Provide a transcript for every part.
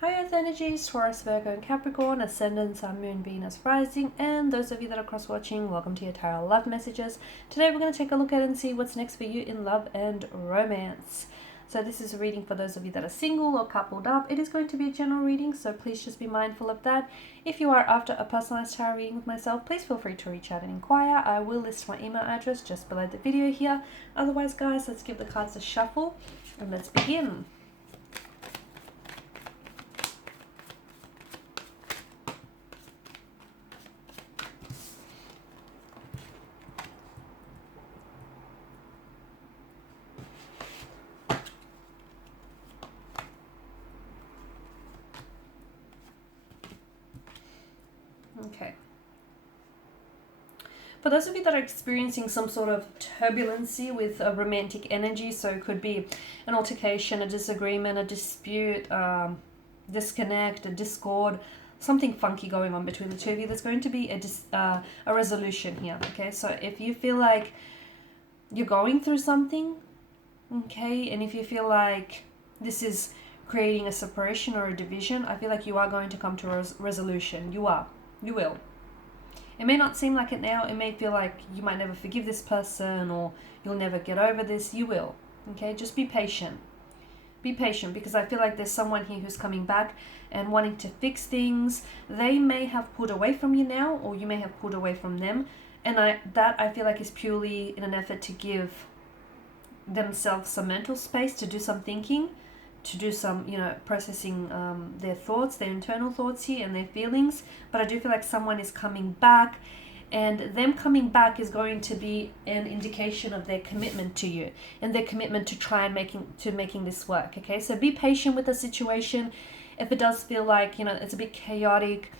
Hi Earth energies, Taurus, Virgo and Capricorn, Ascendant, Sun, Moon, Venus, Rising, and those of you that are cross-watching, welcome to your tarot love messages. Today we're going to take a look at and see what's next for you in love and romance. So this is a reading for those of you that are single or coupled up. It is going to be a general reading, so please just be mindful of that. If you are after a personalized tarot reading with myself, please feel free to reach out and inquire. I will list my email address just below the video here. Otherwise, guys, let's give the cards a shuffle and let's begin. Okay. For those of you that are experiencing some sort of turbulency with a romantic energy, so it could be an altercation, a disagreement, a dispute, disconnect, a discord, something funky going on between the two of you, there's going to be a resolution here, okay? So if you feel like you're going through something, okay, and if you feel like this is creating a separation or a division, I feel like you are going to come to a resolution. You will. It may not seem like it now. It may feel like you might never forgive this person or you'll never get over this. You will. Okay, just be patient. Be patient, because I feel like there's someone here who's coming back and wanting to fix things. They may have pulled away from you now, or you may have pulled away from them. And I feel like is purely in an effort to give themselves some mental space to do some thinking, to do some, processing their thoughts, their internal thoughts here and their feelings. But I do feel like someone is coming back, and them coming back is going to be an indication of their commitment to you and their commitment to try and making this work. Okay, so be patient with the situation. If it does feel like, it's a bit chaotic,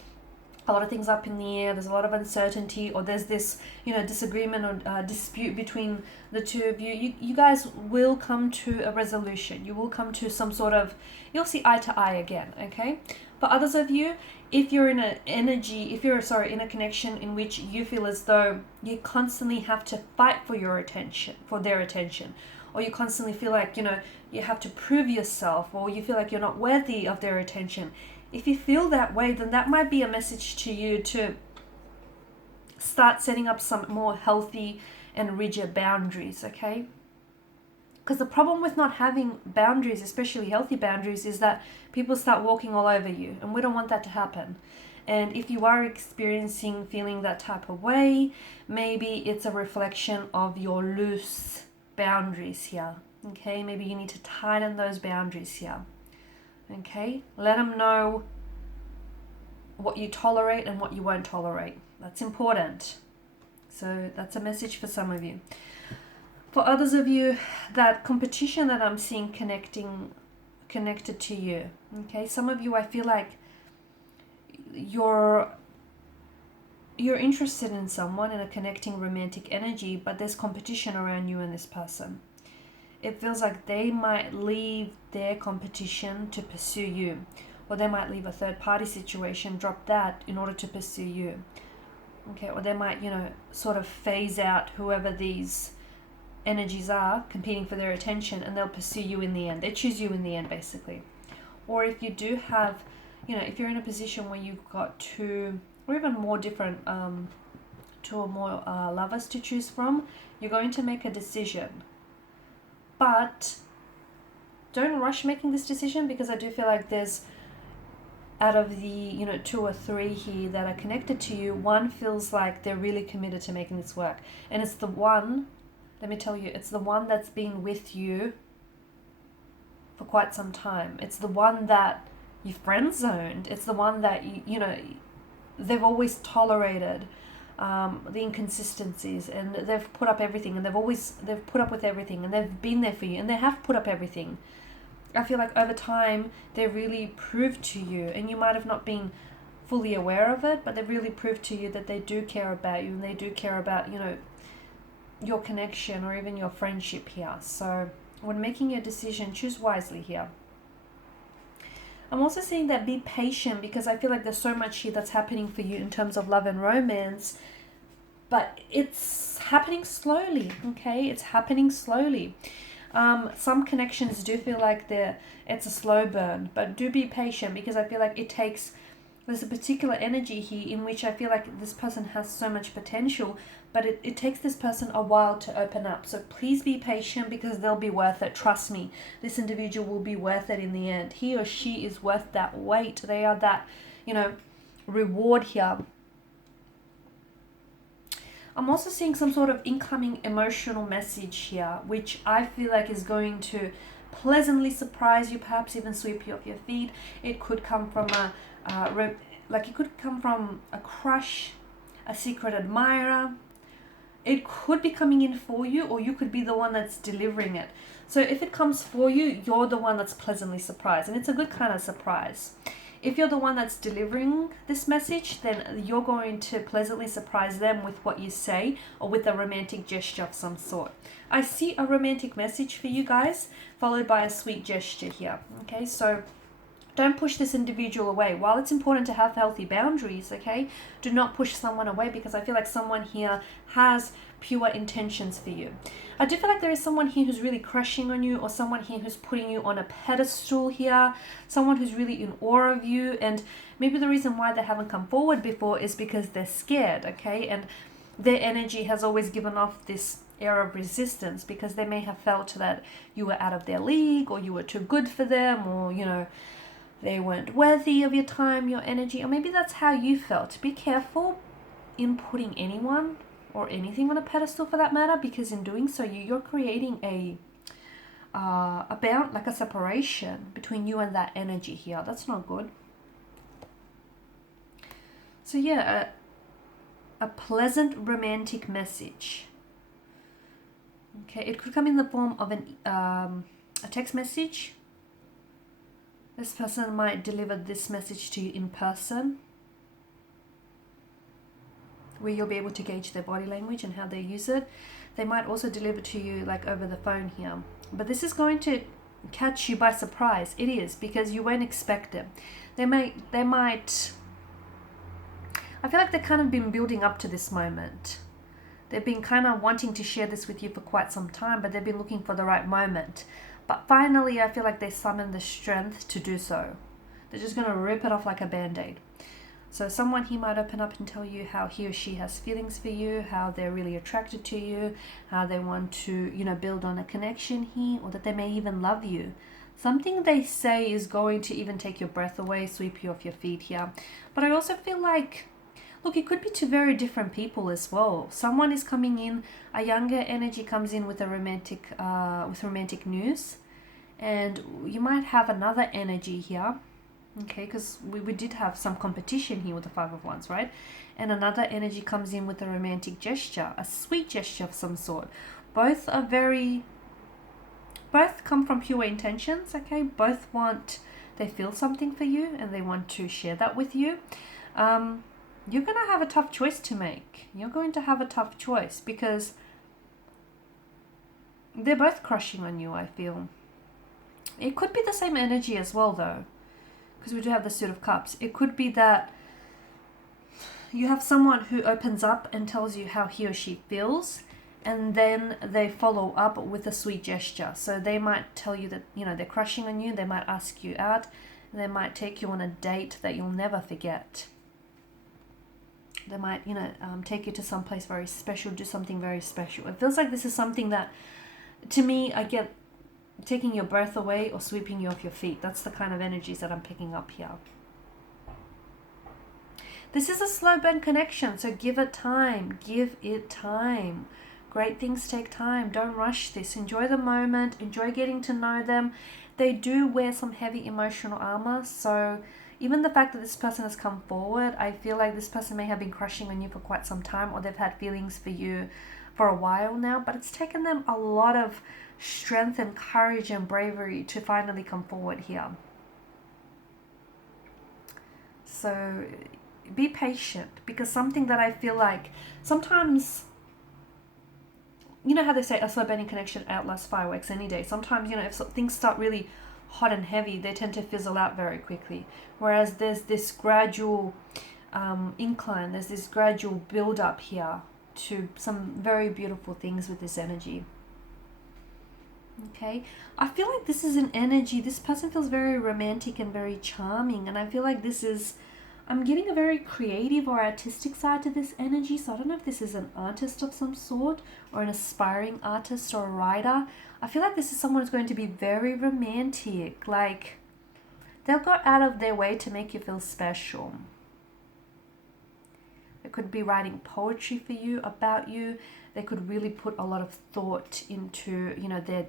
a lot of things up in the air, there's a lot of uncertainty, or there's this, disagreement or dispute between the two of you, you guys will come to a resolution. You will come to some sort of, you'll see eye to eye again, okay? For others of you, if you're in in a connection in which you feel as though you constantly have to fight for their attention, or you constantly feel like, you have to prove yourself, or you feel like you're not worthy of their attention, if you feel that way, then that might be a message to you to start setting up some more healthy and rigid boundaries, okay? Because the problem with not having boundaries, especially healthy boundaries, is that people start walking all over you, and we don't want that to happen. And if you are feeling that type of way, maybe it's a reflection of your loose boundaries here, okay? Maybe you need to tighten those boundaries here. Okay, let them know what you tolerate and what you won't tolerate. That's important. So that's a message for some of you. For others of you, that competition that I'm seeing connected to you. Okay, some of you, I feel like you're interested in someone, in a connecting romantic energy, but there's competition around you and this person. It feels like they might leave their competition to pursue you, or they might leave a third-party situation, drop that in order to pursue you. Okay, or they might, sort of phase out whoever these energies are competing for their attention, and they'll pursue you in the end. They choose you in the end, basically. Or if you do have, if you're in a position where you've got two or even more different, two or more lovers to choose from, you're going to make a decision. But don't rush making this decision, because I do feel like there's, out of the, two or three here that are connected to you, one feels like they're really committed to making this work. And it's the one, let me tell you, it's the one that's been with you for quite some time. It's the one that you friend zoned. It's the one that, they've always tolerated the inconsistencies, and they've put up everything, and they've put up with everything, and they've been there for you, and they have put up everything. I feel like over time they really proved to you, and you might have not been fully aware of it, but they've really proved to you that they do care about you, and they do care about, your connection or even your friendship here. So when making your decision, choose wisely here. I'm also seeing that be patient, because I feel like there's so much here that's happening for you in terms of love and romance, but it's happening slowly, okay? It's happening slowly. Some connections do feel like it's a slow burn, but do be patient, because I feel like there's a particular energy here in which I feel like this person has so much potential, but it takes this person a while to open up. So please be patient, because they'll be worth it. Trust me, this individual will be worth it in the end. He or she is worth that wait. They are that, reward here. I'm also seeing some sort of incoming emotional message here, which I feel like is going to pleasantly surprise you, perhaps even sweep you off your feet. It could come from it could come from a crush, a secret admirer. It could be coming in for you, or you could be the one that's delivering it. So if it comes for you, you're the one that's pleasantly surprised, and it's a good kind of surprise. If you're the one that's delivering this message, then you're going to pleasantly surprise them with what you say, or with a romantic gesture of some sort. I see a romantic message for you guys, followed by a sweet gesture here. Okay, so don't push this individual away. While it's important to have healthy boundaries, okay, do not push someone away, because I feel like someone here has pure intentions for you. I do feel like there is someone here who's really crushing on you, or someone here who's putting you on a pedestal here, someone who's really in awe of you, and maybe the reason why they haven't come forward before is because they're scared, okay, and their energy has always given off this air of resistance, because they may have felt that you were out of their league, or you were too good for them, or they weren't worthy of your time, your energy, or maybe that's how you felt. Be careful in putting anyone or anything on a pedestal, for that matter, because in doing so, you're creating a separation between you and that energy here. That's not good. So yeah, a pleasant romantic message. Okay, it could come in the form of a text message. This person might deliver this message to you in person, where you'll be able to gauge their body language and how they use it. They might also deliver to you like over the phone here. But this is going to catch you by surprise. It is, because you won't expect it. They might I feel like they've kind of been building up to this moment. They've been kind of wanting to share this with you for quite some time, but they've been looking for the right moment. But finally, I feel like they summoned the strength to do so. They're just going to rip it off like a band-aid. So someone he might open up and tell you how he or she has feelings for you, how they're really attracted to you, how they want to, build on a connection here, or that they may even love you. Something they say is going to even take your breath away, sweep you off your feet here. But I also feel like, look, it could be two very different people as well. Someone is coming in, a younger energy comes in with romantic news, and you might have another energy here, okay, because we did have some competition here with the Five of Wands, right? And another energy comes in with a romantic gesture, a sweet gesture of some sort. Both come from pure intentions, okay? They feel something for you, and they want to share that with you. You're going to have a tough choice to make. You're going to have a tough choice, because they're both crushing on you, I feel. It could be the same energy as well, though, because we do have the Suit of Cups. It could be that you have someone who opens up and tells you how he or she feels, and then they follow up with a sweet gesture. So they might tell you that, they're crushing on you. They might ask you out. They might take you on a date that you'll never forget. They might, take you to some place very special, do something very special. It feels like this is something that, to me, I get taking your breath away or sweeping you off your feet. That's the kind of energies that I'm picking up here. This is a slow burn connection, so give it time. Give it time. Great things take time. Don't rush this. Enjoy the moment. Enjoy getting to know them. They do wear some heavy emotional armor, so even the fact that this person has come forward, I feel like this person may have been crushing on you for quite some time, or they've had feelings for you for a while now, but it's taken them a lot of strength and courage and bravery to finally come forward here. So be patient, because something that I feel like sometimes, how they say a slow burning connection outlasts fireworks any day. Sometimes, if things start really hot and heavy, they tend to fizzle out very quickly. Whereas there's this gradual incline, there's this gradual build up here to some very beautiful things with this energy. Okay, I feel like this is an energy. This person feels very romantic and very charming, and I feel like this is, I'm getting a very creative or artistic side to this energy. So I don't know if this is an artist of some sort or an aspiring artist or a writer. I feel like this is someone who's going to be very romantic. Like, they'll go out of their way to make you feel special. They could be writing poetry for you, about you. They could really put a lot of thought into,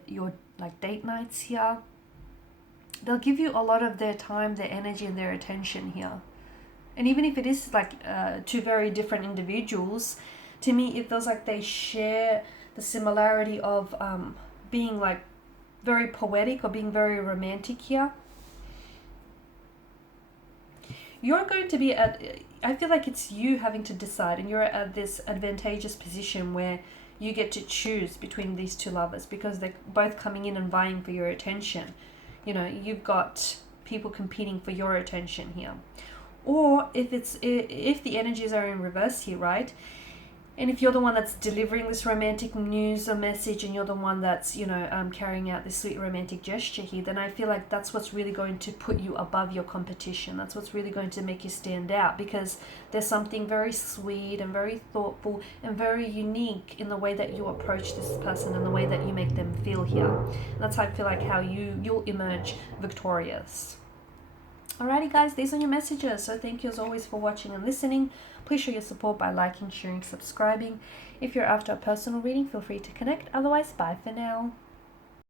your like date nights here. They'll give you a lot of their time, their energy, and their attention here. And even if it is like two very different individuals, to me it feels like they share the similarity of being like very poetic or being very romantic here. You're going to be I feel like it's you having to decide, and you're at this advantageous position where you get to choose between these two lovers because they're both coming in and vying for your attention. You've got people competing for your attention here. Or if the energies are in reverse here, right? And if you're the one that's delivering this romantic news or message, and you're the one that's carrying out this sweet romantic gesture here, then I feel like that's what's really going to put you above your competition. That's what's really going to make you stand out, because there's something very sweet and very thoughtful and very unique in the way that you approach this person and the way that you make them feel here. And that's how I feel like how you'll emerge victorious. Alrighty guys, these are your messages. So thank you as always for watching and listening. Please show your support by liking, sharing, subscribing. If you're after a personal reading, feel free to connect. Otherwise, bye for now.